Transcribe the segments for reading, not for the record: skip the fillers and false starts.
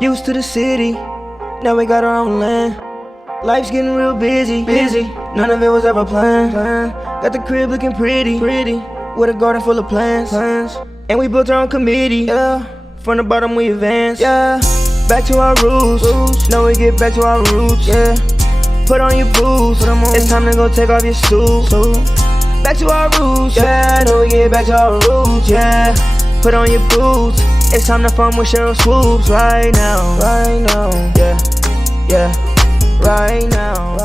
Used to the city, now we got our own land. Life's getting real busy. None of it was ever planned. Got the crib looking pretty, with a garden full of plants. And we built our own committee, yeah. From the bottom we advance, yeah. Back to our roots, now we get back to our roots, yeah. Put on your boots, it's time to go take off your suit. Back to our roots, yeah. Now we get back to our roots, yeah. Put on your boots, it's time to fun with Sheryl Swoopes right now, yeah, right now.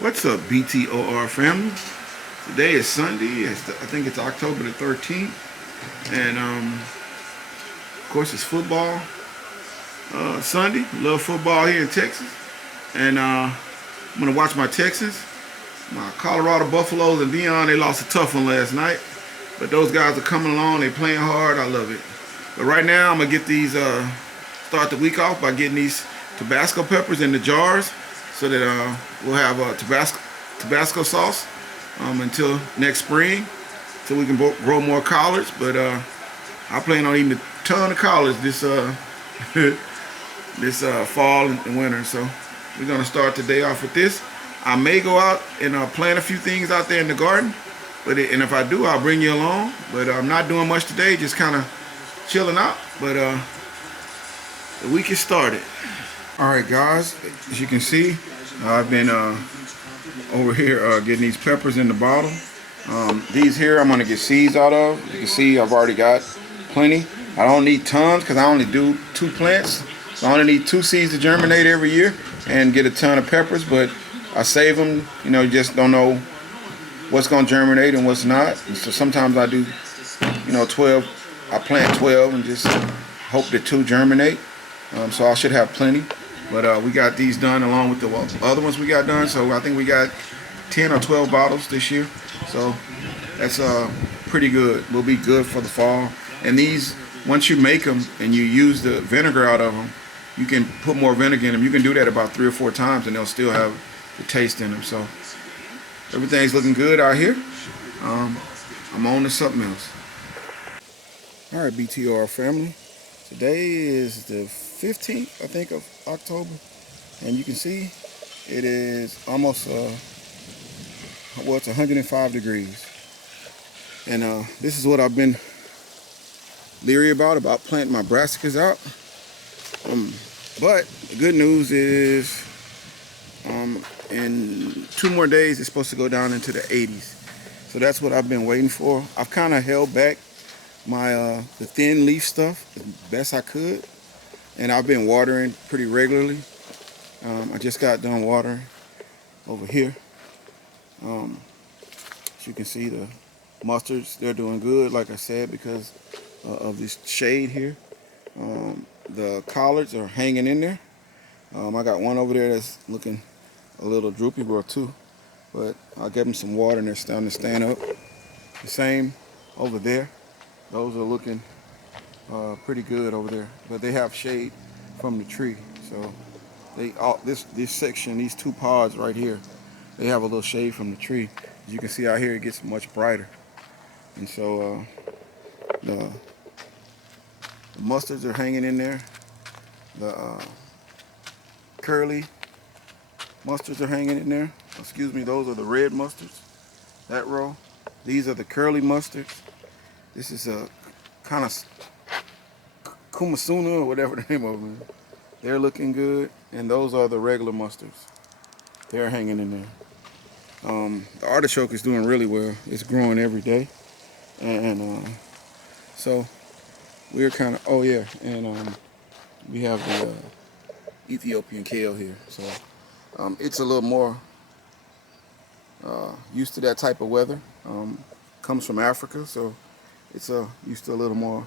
What's up, BTOR family? Today is Sunday. I think it's October the 13th, and of course it's football Sunday. Love football here in Texas, and I'm gonna watch my Texans, my Colorado Buffaloes, and Deion. They lost a tough one last night, but those guys are coming along. They playing hard. I love it. But right now I'm gonna get these start the week off by getting these Tabasco peppers in the jars, so that we'll have Tabasco sauce until next spring, so we can grow more collards. But I plan on eating a ton of collards this this fall and winter. So we're gonna start the day off with this. I may go out and plant a few things out there in the garden, and if I do, I'll bring you along. But I'm not doing much today, just kind of chilling out. But the week is started. All right, guys, as you can see, I've been over here getting these peppers in the bottle. These here I'm gonna get seeds out of. You can see I've already got plenty. I don't need tons because I only do 2 plants. So I only need 2 seeds to germinate every year and get a ton of peppers, but I save them. You know, you just don't know what's gonna germinate and what's not. And so sometimes I do, 12. I plant 12 and just hope that 2 germinate. So I should have plenty. But we got these done along with the other ones we got done. So I think we got 10 or 12 bottles this year. So that's pretty good. Will be good for the fall. And these, once you make them and you use the vinegar out of them, you can put more vinegar in them. You can do that about 3 or 4 times and they'll still have the taste in them. So everything's looking good out here. I'm on to something else. All right, BTR family. Today is the 15th, I think, of October, and you can see it is almost it's 105 degrees, and this is what I've been leery about planting my brassicas out. But the good news is in 2 more days it's supposed to go down into the 80s, so that's what I've been waiting for. I've kind of held back my the thin leaf stuff as best I could, and I've been watering pretty regularly. I just got done watering over here. As you can see, the mustards, they're doing good, like I said, because of this shade here. The collards are hanging in there. I got one over there that's looking a little droopy bro too, but I'll give them some water and they're starting to stand up. The same over there. Those are looking pretty good over there, but they have shade from the tree. So this section, these 2 pods right here, they have a little shade from the tree. As you can see out here, it gets much brighter. And so the mustards are hanging in there. The curly mustards are hanging in there. Excuse me, those are the red mustards, that row. These are the curly mustards. This is a kind of Kumasuna or whatever the name of them is. They're looking good. And those are the regular mustards. They're hanging in there. The artichoke is doing really well. It's growing every day. And so we're kind of, and we have the Ethiopian kale here. So it's a little more used to that type of weather. Comes from Africa, so it's used to a little more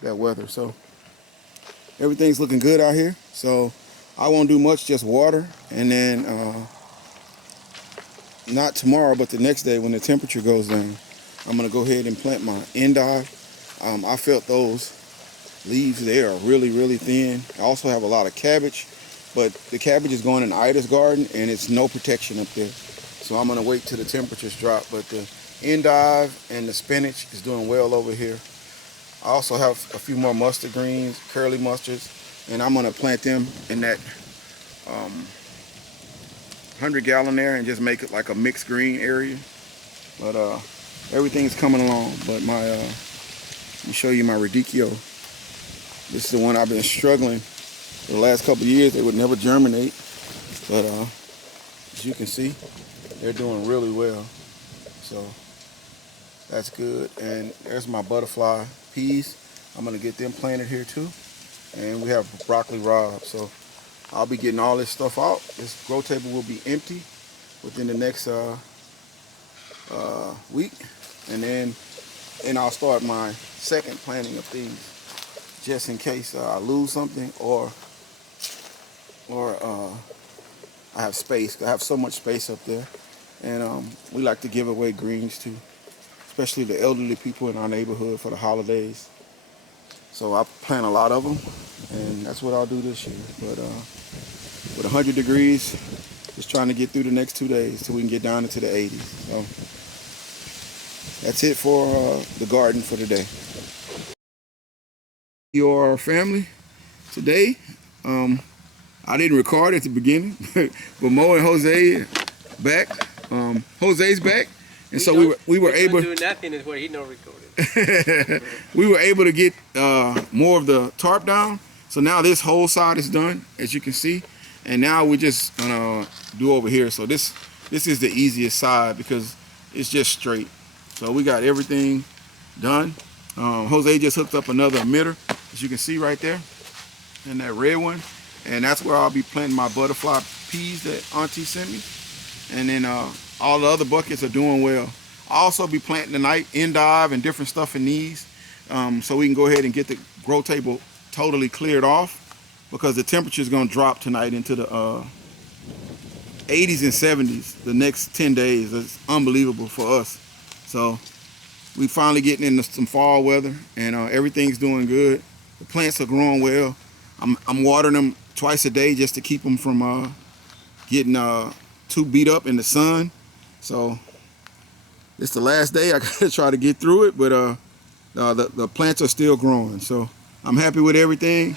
that weather. So everything's looking good out here. So I won't do much, just water, and then not tomorrow, but the next day when the temperature goes down, I'm gonna go ahead and plant my endive. I felt those leaves, they are really, really thin. I also have a lot of cabbage, but the cabbage is going in Ida's garden and it's no protection up there. So I'm gonna wait till the temperatures drop, but the endive and the spinach is doing well over here. I also have a few more mustard greens, curly mustards, and I'm gonna plant them in that 100-gallon there and just make it like a mixed green area. But everything's coming along. But my let me show you my radicchio. This is the one I've been struggling for the last couple of years. They would never germinate, but as you can see, they're doing really well. So that's good. And there's my butterfly peas. I'm gonna get them planted here too. And we have broccoli rabe. So I'll be getting all this stuff out. This grow table will be empty within the next week, and then I'll start my second planting of these, just in case I lose something or I have space. I have so much space up there, and we like to give away greens too, especially the elderly people in our neighborhood for the holidays. So I plant a lot of them, and that's what I'll do this year. But with 100 degrees, just trying to get through the next 2 days till we can get down into the 80s. So that's it for the garden for today. Your family today, I didn't record at the beginning, but Mo and Jose back. Jose's back, and so we were able to do nothing is what he know recorded. We were able to get more of the tarp down. So now this whole side is done, as you can see, and now we're just gonna do over here. So this is the easiest side because it's just straight. So we got everything done. Jose just hooked up another emitter, as you can see right there, and that red one, and that's where I'll be planting my butterfly peas that Auntie sent me. And then all the other buckets are doing well. I'll also be planting tonight endive and different stuff in these, so we can go ahead and get the grow table totally cleared off, because the temperature is going to drop tonight into the 80s and 70s the next 10 days. It's unbelievable for us. So we finally getting into some fall weather, and everything's doing good. The plants are growing well. I'm watering them twice a day just to keep them from getting too beat up in the sun. So it's the last day. I gotta try to get through it, but the plants are still growing. So I'm happy with everything.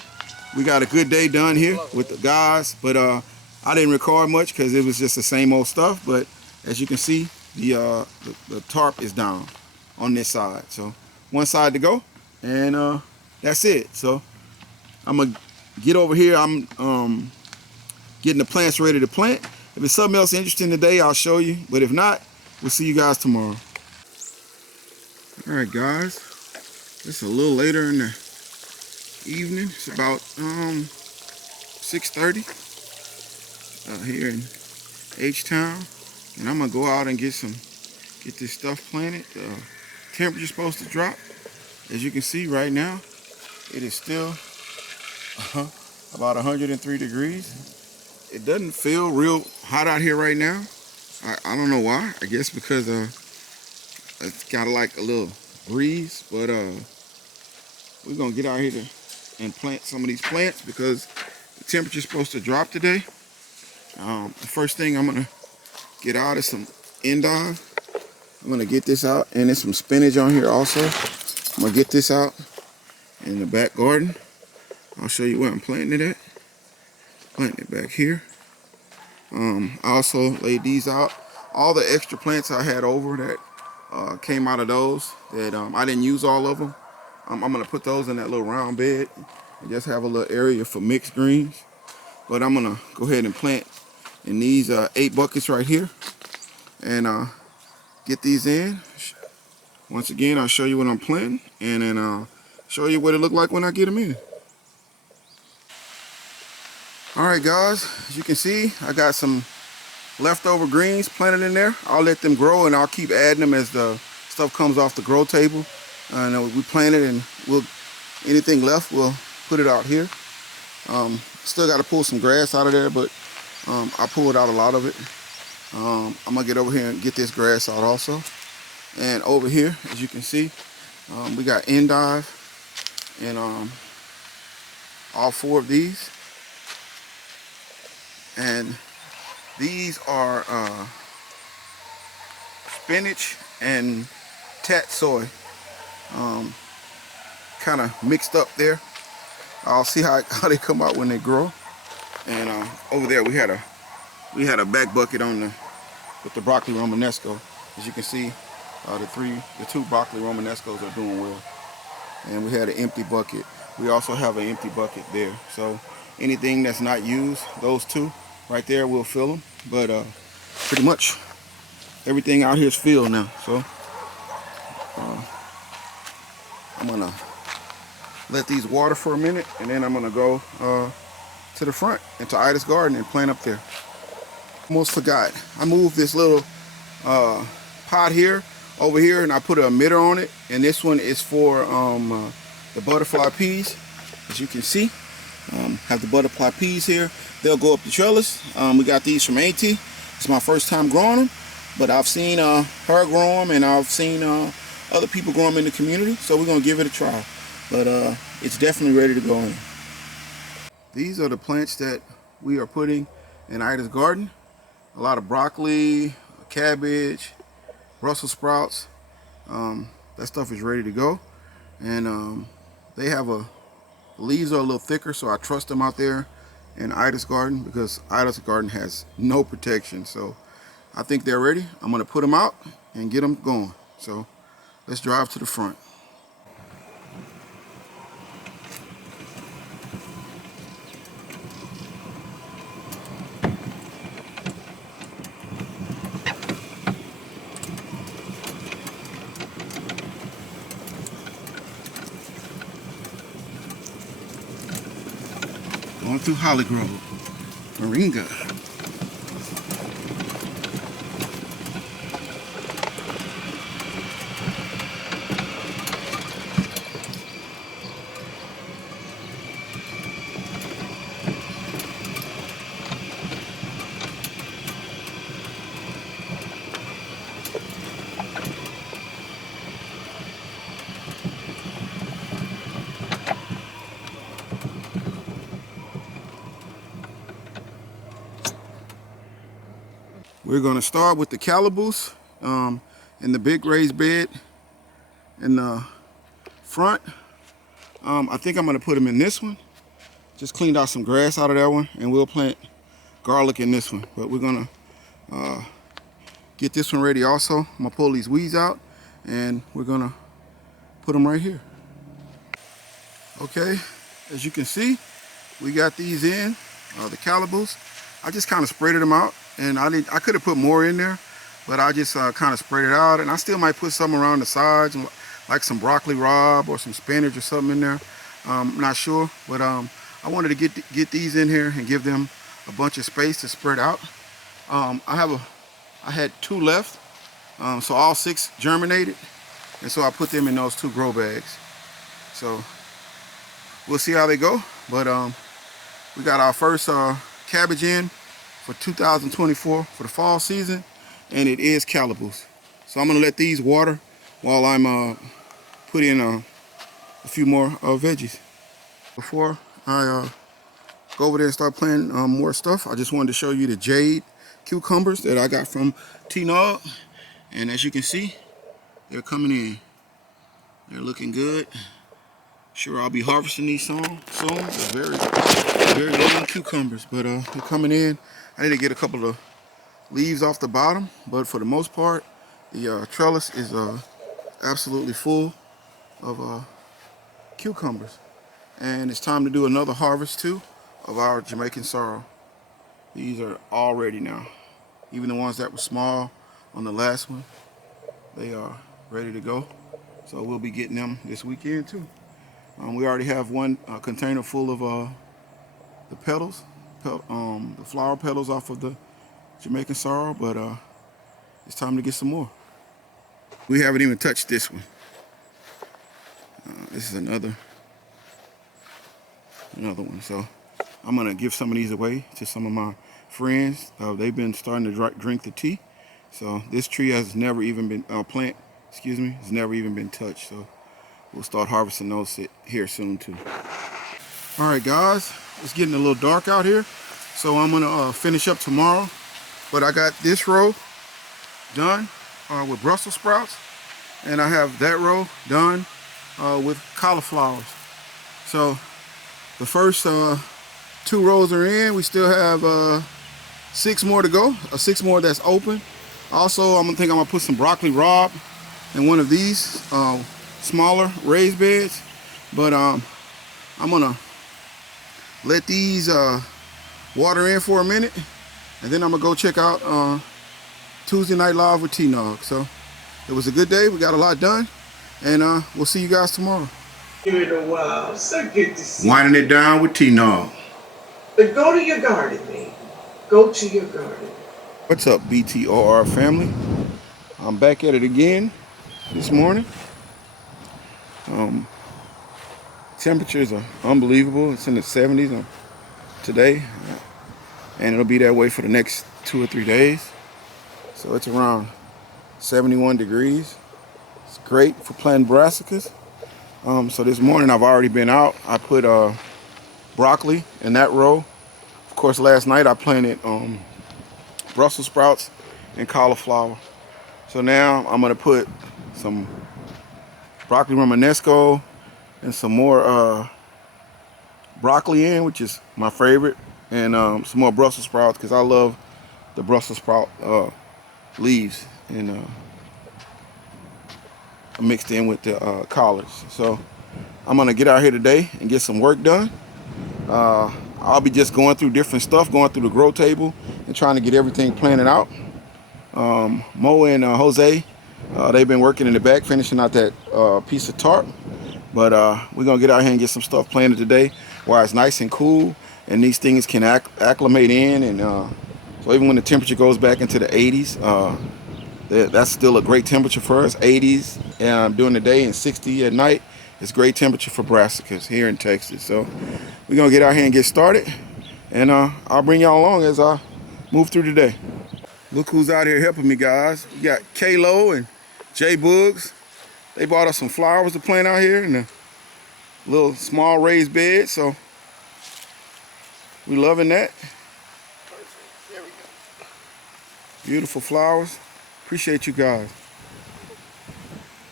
We got a good day done here with the guys, but I didn't record much because it was just the same old stuff. But as you can see, the tarp is down on this side. So one side to go, and that's it. So I'm gonna get over here. I'm getting the plants ready to plant. If it's something else interesting today, I'll show you. But if not, we'll see you guys tomorrow. All right, guys. It's a little later in the evening. It's about 6:30 here in H-Town, and I'm gonna go out and get this stuff planted. Temperature's supposed to drop. As you can see right now, it is still about 103 degrees. It doesn't feel real hot out here right now. I don't know why. I guess because it's got like a little breeze, but we're gonna get out here and plant some of these plants because the temperature's supposed to drop today. The first thing I'm gonna get out is some endive. I'm gonna get this out, and there's some spinach on here also. I'm gonna get this out in the back garden. I'll show you where I'm planting it at. Planting it back here. I also laid these out. All the extra plants I had over that came out of those that I didn't use all of them. I'm gonna put those in that little round bed and just have a little area for mixed greens. But I'm gonna go ahead and plant in these 8 buckets right here, and get these in. Once again, I'll show you what I'm planting, and then I'll show you what it look like when I get them in. All right, guys, as you can see, I got some leftover greens planted in there. I'll let them grow, and I'll keep adding them as the stuff comes off the grow table. And we plant it, and anything left, we'll put it out here. Still got to pull some grass out of there, but I pulled out a lot of it. I'm gonna get over here and get this grass out also. And over here, as you can see, we got endive and all 4 of these. And these are spinach and tatsoi, kind of mixed up there. I'll see how they come out when they grow. And over there we had a back bucket on with the broccoli romanesco. As you can see, the two broccoli romanescos are doing well. And we had an empty bucket. We also have an empty bucket there. So anything that's not used, those two right there, we'll fill them. But pretty much everything out here is filled now. So I'm gonna let these water for a minute, and then I'm gonna go to the front into Ida's garden and plant up there. Almost forgot. I moved this little pot here over here, and I put an emitter on it. And this one is for the butterfly peas. As you can see, have the butterfly peas here. They'll go up the trellis. We got these from Auntie. It's my first time growing them, but I've seen her grow them, and I've seen other people grow them in the community. So we're gonna give it a try. But it's definitely ready to go in. These are the plants that we are putting in Ida's garden. A lot of broccoli, cabbage, Brussels sprouts. That stuff is ready to go. And they have the leaves are a little thicker, so I trust them out there in Ida's garden, because Ida's garden has no protection. So I think they're ready. I'm gonna put them out and get them going. So let's drive to the front. Going through Holly Grove, Moringa. We're going to start with the calaboose in the big raised bed in the front. I think I'm going to put them in this one. Just cleaned out some grass out of that one, and we'll plant garlic in this one. But we're going to get this one ready also. I'm going to pull these weeds out, and we're going to put them right here. Okay, as you can see, we got these in, the calaboose. I just kind of spreaded them out. And I could have put more in there, but I just kind of spread it out. And I still might put some around the sides, like some broccoli rabe or some spinach or something in there. I'm not sure, but I wanted to get these in here and give them a bunch of space to spread out. I had 2 left, so all 6 germinated, and so I put them in those 2 grow bags. So we'll see how they go. But we got our first cabbage in for 2024 for the fall season, and it is calaboose. So I'm gonna let these water while I'm putting in a few more veggies. Before I go over there and start planting more stuff, I just wanted to show you the jade cucumbers that I got from T-Nog, and as you can see, they're coming in. They're looking good. Sure, I'll be harvesting these soon. They're very long cucumbers, but they're coming in. I need to get a couple of leaves off the bottom, but for the most part, the trellis is absolutely full of cucumbers. And it's time to do another harvest too of our Jamaican sorrel. These are all ready now. Even the ones that were small on the last one, they are ready to go. So we'll be getting them this weekend too. We already have one container full of the petals. The flower petals off of the Jamaican sorrel, but it's time to get some more. We haven't even touched this one. This is another one. So I'm gonna give some of these away to some of my friends. They've been starting to drink the tea. So this tree has never even been has never even been touched. So we'll start harvesting those here soon too. All right, guys. It's getting a little dark out here, so I'm gonna finish up tomorrow. But I got this row done with Brussels sprouts, and I have that row done with cauliflowers. So The first 2 rows are in. We still have 6 more to go. 6 more that's open. Also, I'm gonna put some broccoli rabe in one of these smaller raised beds. But I'm gonna let these water in for a minute, and then I'm gonna go check out Tuesday Night Live with T-Nog. So it was a good day. We got a lot done, and we'll see you guys tomorrow. In a while, so good to see Winding it down with T-Nog. But go to your garden, man. Go to your garden. What's up, BTOR family? I'm back at it again this morning. Temperatures are unbelievable. It's in the 70s today, and it'll be that way for the next 2 or 3 days. So it's around 71 degrees. It's great for planting brassicas. So this morning I've already been out. I put broccoli in that row. Of course, last night I planted Brussels sprouts and cauliflower. So now I'm gonna put some broccoli romanesco and some more broccoli in, which is my favorite, and some more Brussels sprouts because I love the Brussels sprout leaves, and mixed in with the collards. So I'm gonna get out here today and get some work done. I'll be just going through different stuff, going through the grow table and trying to get everything planted out. Mo and Jose, they've been working in the back finishing out that piece of tarp. But we're gonna get out here and get some stuff planted today while it's nice and cool and these things can acclimate in, and so even when the temperature goes back into the 80s, that's still a great temperature for us. 80s during the day and 60 at night. It's great temperature for brassicas here in Texas. So we're gonna get out here and get started, and I'll bring y'all along as I move through the day. Look who's out here helping me, guys. We got Kalo and Jay Boogs. They bought us some flowers to plant out here in a little small raised bed, so we loving that. There we go. Beautiful flowers. Appreciate you guys.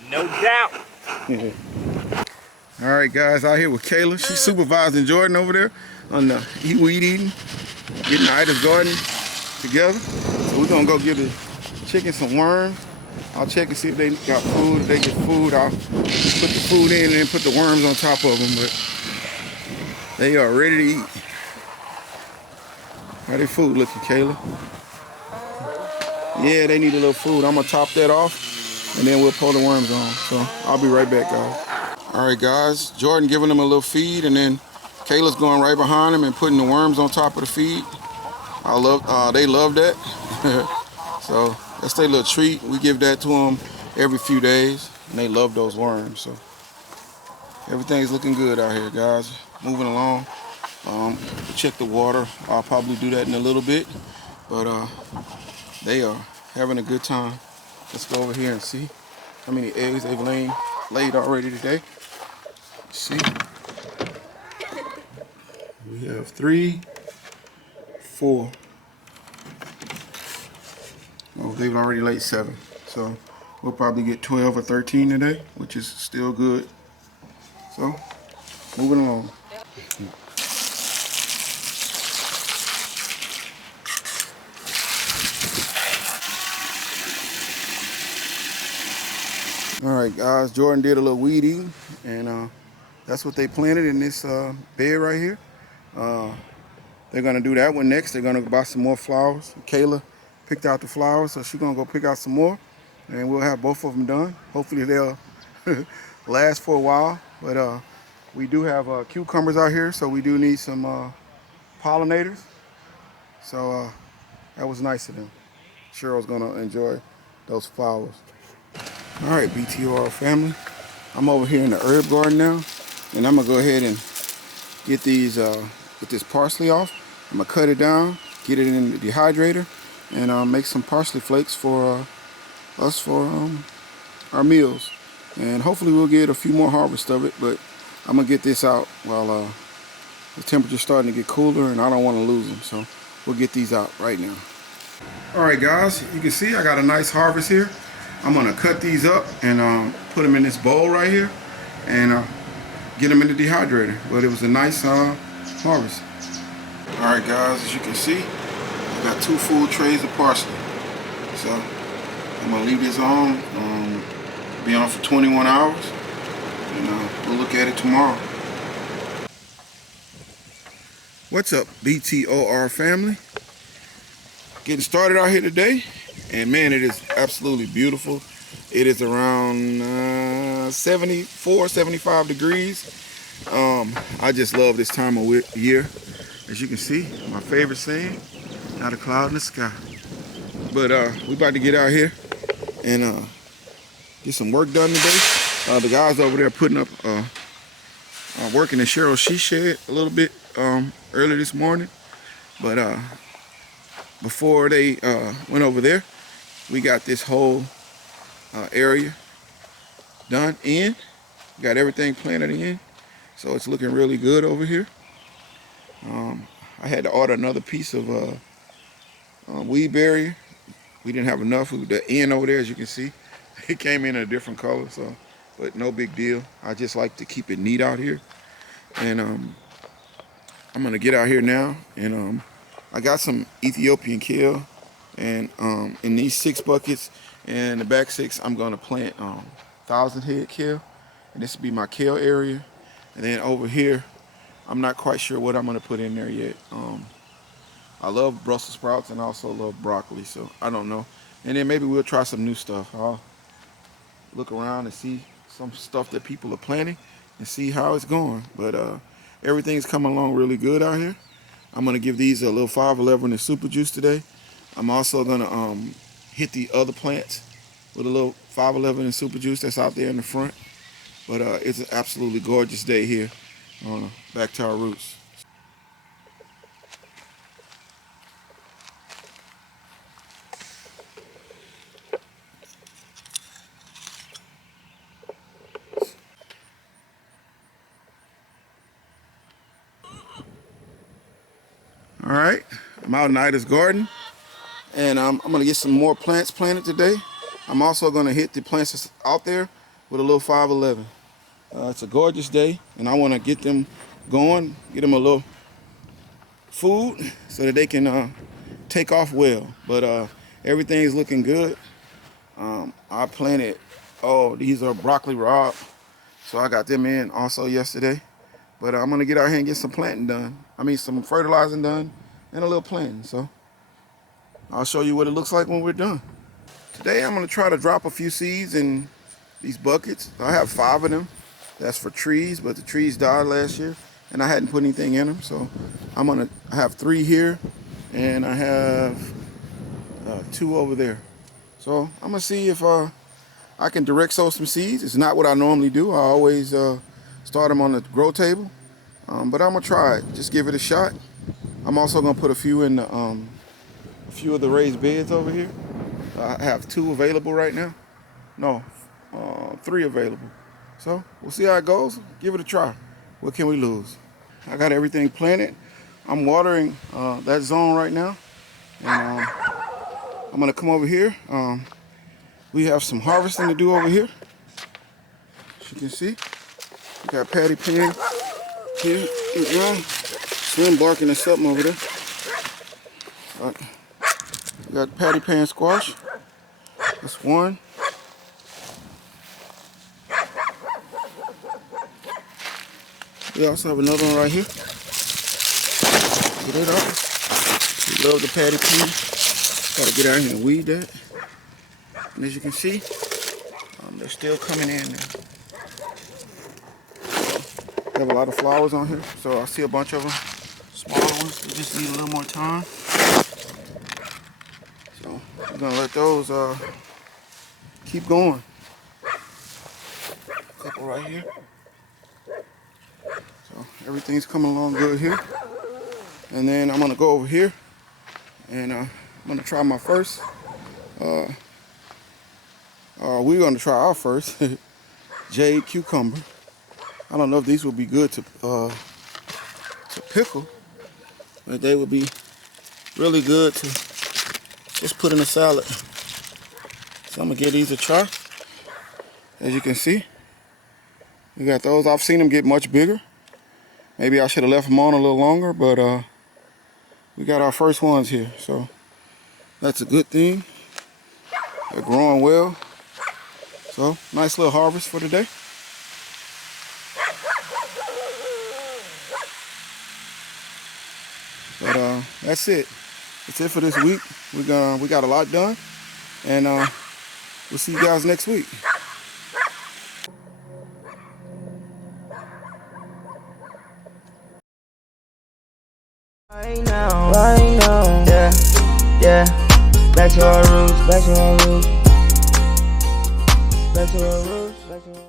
No doubt. All right, guys, out here with Kayla. She's supervising Jordan over there on the weed eating, getting Ida's garden together. So we're gonna go give the chickens some worms. I'll check and see if they got food. If they get food, I'll put the food in and then put the worms on top of them. But they are ready to eat. How their food looking, Kayla? Yeah, they need a little food. I'm gonna top that off, and then we'll pull the worms on. So I'll be right back, guys. All right, guys. Jordan giving them a little feed, and then Kayla's going right behind them and putting the worms on top of the feed. They love that. So that's their little treat. We give that to them every few days, and they love those worms. So everything's looking good out here, guys. Moving along. Check the water. I'll probably do that in a little bit, but they are having a good time. Let's go over here and see how many eggs they've laid already today. Let's see. We have 3, 4. Oh, they've already laid 7. So we'll probably get 12 or 13 today, which is still good. So moving along. All right, guys, Jordan did a little weed eating, and that's what they planted in this bed right here. They're gonna do that one next. They're gonna buy some more flowers. Kayla picked out the flowers, so she's gonna go pick out some more, and we'll have both of them done. Hopefully they'll last for a while, but we do have cucumbers out here, so we do need some pollinators. So that was nice of them. Cheryl's gonna enjoy those flowers. All right, BTR family, I'm over here in the herb garden now, and I'm gonna go ahead and get get this parsley off. I'm gonna cut it down, get it in the dehydrator, and make some parsley flakes for us for our meals. And hopefully we'll get a few more harvest of it, but I'm gonna get this out while the temperature's starting to get cooler, and I don't want to lose them, so we'll get these out right now. All right, guys, you can see I got a nice harvest here. I'm gonna cut these up and put them in this bowl right here, and get them in the dehydrator. But it was a nice harvest. All right, guys, as you can see, I got 2 full trays of parsley. So I'm gonna leave this on, be on for 21 hours, and we'll look at it tomorrow. What's up, BTOR family? Getting started out here today, and man, it is absolutely beautiful. It is around 74, 75 degrees. I just love this time of year. As you can see, my favorite thing, not a cloud in the sky. But we about to get out here and get some work done today. The guys over there putting up, working in Cheryl's she shed a little bit early this morning. But before they went over there, we got this whole area done in. Got everything planted in, so it's looking really good over here. I had to order another piece of weed barrier. We didn't have enough. The end over there, as you can see, it came in a different color, so, but no big deal. I just like to keep it neat out here. And I'm gonna get out here now, and I got some Ethiopian kale, and in these 6 buckets, and the back 6, I'm gonna plant 1,000 head kale, and this will be my kale area. And then over here, I'm not quite sure what I'm gonna put in there yet. I love Brussels sprouts and I also love broccoli, so I don't know. And then maybe we'll try some new stuff. I'll look around and see some stuff that people are planting and see how it's going. But everything's coming along really good out here. I'm gonna give these a little 511 and super juice today. I'm also gonna hit the other plants with a little 511 and super juice that's out there in the front. But it's an absolutely gorgeous day here on Back to Our Roots. All right, I'm out in Ida's garden, and I'm gonna get some more plants planted today. I'm also gonna hit the plants that's out there with a little 511. It's a gorgeous day, and I wanna get them going, get them a little food so that they can take off well. But everything is looking good. I planted, these are broccoli rabe, so I got them in also yesterday. But I'm gonna get out here and get some planting done. Some fertilizing done and a little planting. So I'll show you what it looks like when we're done. Today I'm gonna try to drop a few seeds in these buckets. I have 5 of them. That's for trees, but the trees died last year and I hadn't put anything in them. So I have 3 here, and I have 2 over there. So I'm gonna see if I can direct sow some seeds. It's not what I normally do. I always start them on the grow table, but I'm gonna try it. Just give it a shot. I'm also gonna put a few in the, a few of the raised beds over here. I have 2 available right now. No, 3 available. So we'll see how it goes. Give it a try. What can we lose? I got everything planted. I'm watering that zone right now, and I'm gonna come over here. We have some harvesting to do over here. As you can see, we got patty pan here. Swim barking at something over there. All right. We got patty pan squash. That's 1. We also have another one right here. Get it off. We love the patty pan. Gotta get out here and weed that. And as you can see, they're still coming in now. We have a lot of flowers on here, so I see a bunch of them. Smaller ones, we just need a little more time. So we're gonna let those keep going. A couple right here. So everything's coming along good here. And then I'm gonna go over here, and I'm gonna try my first. We're gonna try our first jade cucumber. I don't know if these will be good to pickle, but they would be really good to just put in a salad. So I'm gonna give these a try. As you can see, We got those. I've seen them get much bigger. Maybe I should have left them on a little longer, but we got our first ones here, so that's a good thing. They're growing well. So, nice little harvest for today. But that's it. That's it for this week. We got a lot done, and we'll see you guys next week. Right now, yeah. Back to our roots, back to our roots, back to our roots, back to our roots.